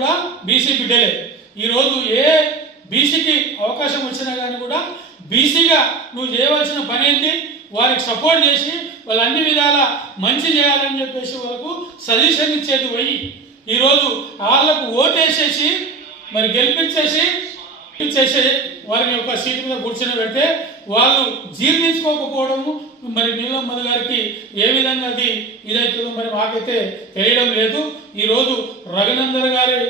కూడా బీసీ బిడ్డలే. ఈరోజు ఏ బీసీకి అవకాశం వచ్చినా కానీ కూడా బీసీగా నువ్వు చేయవలసిన పని ఏంటి, వారికి సపోర్ట్ చేసి వాళ్ళు అన్ని విధాల మంచి చేయాలని చెప్పేసి వాళ్ళకు సజెషన్ ఇచ్చేది పోయి ఈరోజు వాళ్ళకు ఓటేసేసి మరి గెలిపించేసి వారిని ఒక సీటు మీద కూర్చొని పెడితే వాళ్ళు జీర్ణించుకోకపోవడము మరి నీలమ్మది గారికి ఏ విధంగా అది ఇదవుతుందో మరి మాకైతే తెలియడం లేదు. ఈరోజు రఘునందన్ గారి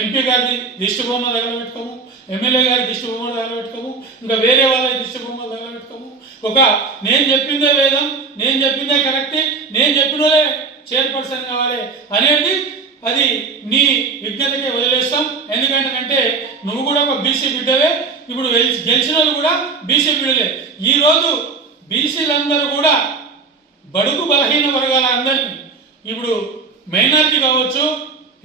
ఎంపీ గారిది దిష్టి బొమ్మ తగలబెట్టుకోము, ఎమ్మెల్యే గారి దిష్టి బొమ్మ తగలబెట్టుకోము, ఇంకా వేరే వాళ్ళ దిష్టి బొమ్మలు తగలబెట్టుకోము. ఒక నేను చెప్పిందే వేదం, నేను చెప్పిందే కరెక్ట్, నేను చెప్పినోలే చైర్పర్సన్ కావాలి అనేది అది నీ విజ్ఞతకే వదిలేస్తాం. ఎందుకంటే నువ్వు కూడా ఒక బీసీ బిడ్డవే, ఇప్పుడు గెలిచిన వాళ్ళు కూడా బీసీ బిడ్డలే. ఈరోజు బీసీలందరూ కూడా బడుగు బలహీన వర్గాల అందరినీ ఇప్పుడు మైనారిటీ కావచ్చు,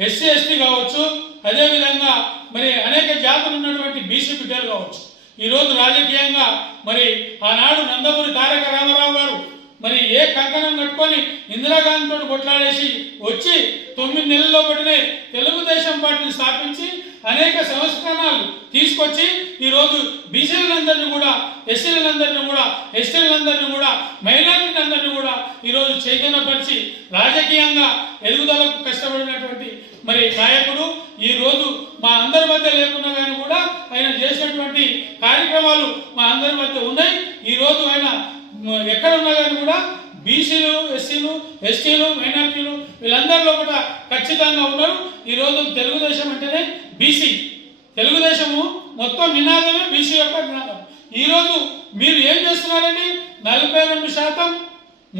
ఎస్సీ ఎస్టీ కావచ్చు, అదేవిధంగా మరి అనేక జాతులు ఉన్నటువంటి బీసీ బిడ్డలు కావచ్చు. ఈరోజు రాజకీయంగా మరి ఆనాడు నందమూరి తారక రామారావు గారు మరి ఏ కంకణం కట్టుకొని ఇందిరాగాంధీతో కొట్లాడేసి వచ్చి 9 నెలల్లో పడినే తెలుగుదేశం పార్టీని స్థాపించి అనేక సంస్కరణలు తీసుకొచ్చి ఈరోజు బీసీలందరినీ కూడా, ఎస్సీలందరినీ కూడా, ఎస్టీలందరినీ కూడా, మైనారిటీలందరినీ కూడా ఈరోజు చైతన్యపరిచి రాజకీయంగా ఎదుగుదలకు కష్టపడినటువంటి మరి నాయకుడు. ఈరోజు మా అందరి మధ్య లేకున్నా కానీ కూడా ఆయన చేసినటువంటి కార్యక్రమాలు మా అందరి మధ్య ఉన్నాయి. ఈరోజు ఆయన ఎక్కడ ఉన్నా కానీ కూడా బీసీలు, ఎస్సీలు, ఎస్టీలు, మైనారిటీలు వీళ్ళందరిలో కూడా ఖచ్చితంగా ఉన్నారు. ఈరోజు తెలుగుదేశం అంటేనే బీసీ, తెలుగుదేశము మొత్తం నినాదమే బీసీ యొక్క నినాదం. ఈరోజు మీరు ఏం చేస్తున్నారండి? 42%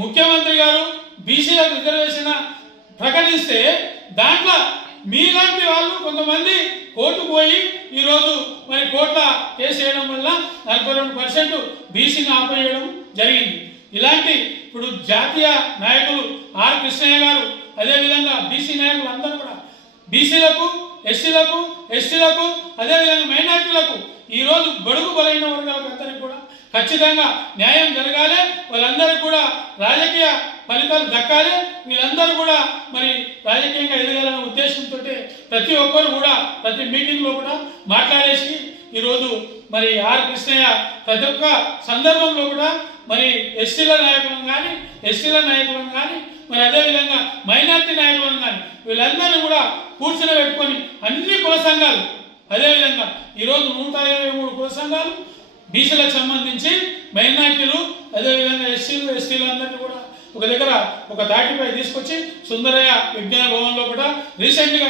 ముఖ్యమంత్రి గారు బీసీలకు రిజర్వేషన్ ప్రకటిస్తే దాంట్లో మీలాంటి వాళ్ళు కొంతమంది కోర్టు పోయి ఈరోజు మరి కోర్టుల కేసు వేయడం వల్ల 42% బీసీని ఆపేయడం జరిగింది. ఇలాంటి ఇప్పుడు జాతీయ నాయకులు ఆర్ కృష్ణయ్య గారు, అదేవిధంగా బీసీ నాయకులు అందరూ కూడా బీసీలకు, ఎస్సీలకు, ఎస్టీలకు, అదేవిధంగా మైనార్టీలకు ఈరోజు బడుగు బలైన వర్గాలకు అందరికీ కూడా ఖచ్చితంగా న్యాయం జరగాలి. వాళ్ళందరికీ కూడా రాజకీయ ఫలితాలు దక్కాలి. వీళ్ళందరూ కూడా మరి రాజకీయంగా ఎదగాలనే ఉద్దేశంతో ప్రతి ఒక్కరు కూడా ప్రతి మీటింగ్లో కూడా మాట్లాడేసి ఈరోజు మరి ఆర్ కృష్ణయ్య ప్రతి ఒక్క సందర్భంలో కూడా మరి ఎస్టీల నాయకులను కానీ, ఎస్టీల నాయకులను కానీ, మరి అదేవిధంగా మైనార్టీ నాయకులను కానీ వీళ్ళందరూ కూడా కూర్చొని పెట్టుకొని అన్ని కుల సంఘాలు, అదేవిధంగా ఈరోజు 123 కుల సంఘాలు బీసీలకు సంబంధించి మైనార్టీలు, అదేవిధంగా ఎస్సీలు, ఎస్టీలు అందరినీ కూడా ఒక దగ్గర ఒక దాటిపై తీసుకొచ్చి సుందరయ్య విజ్ఞాన భవన్లో కూడా రీసెంట్గా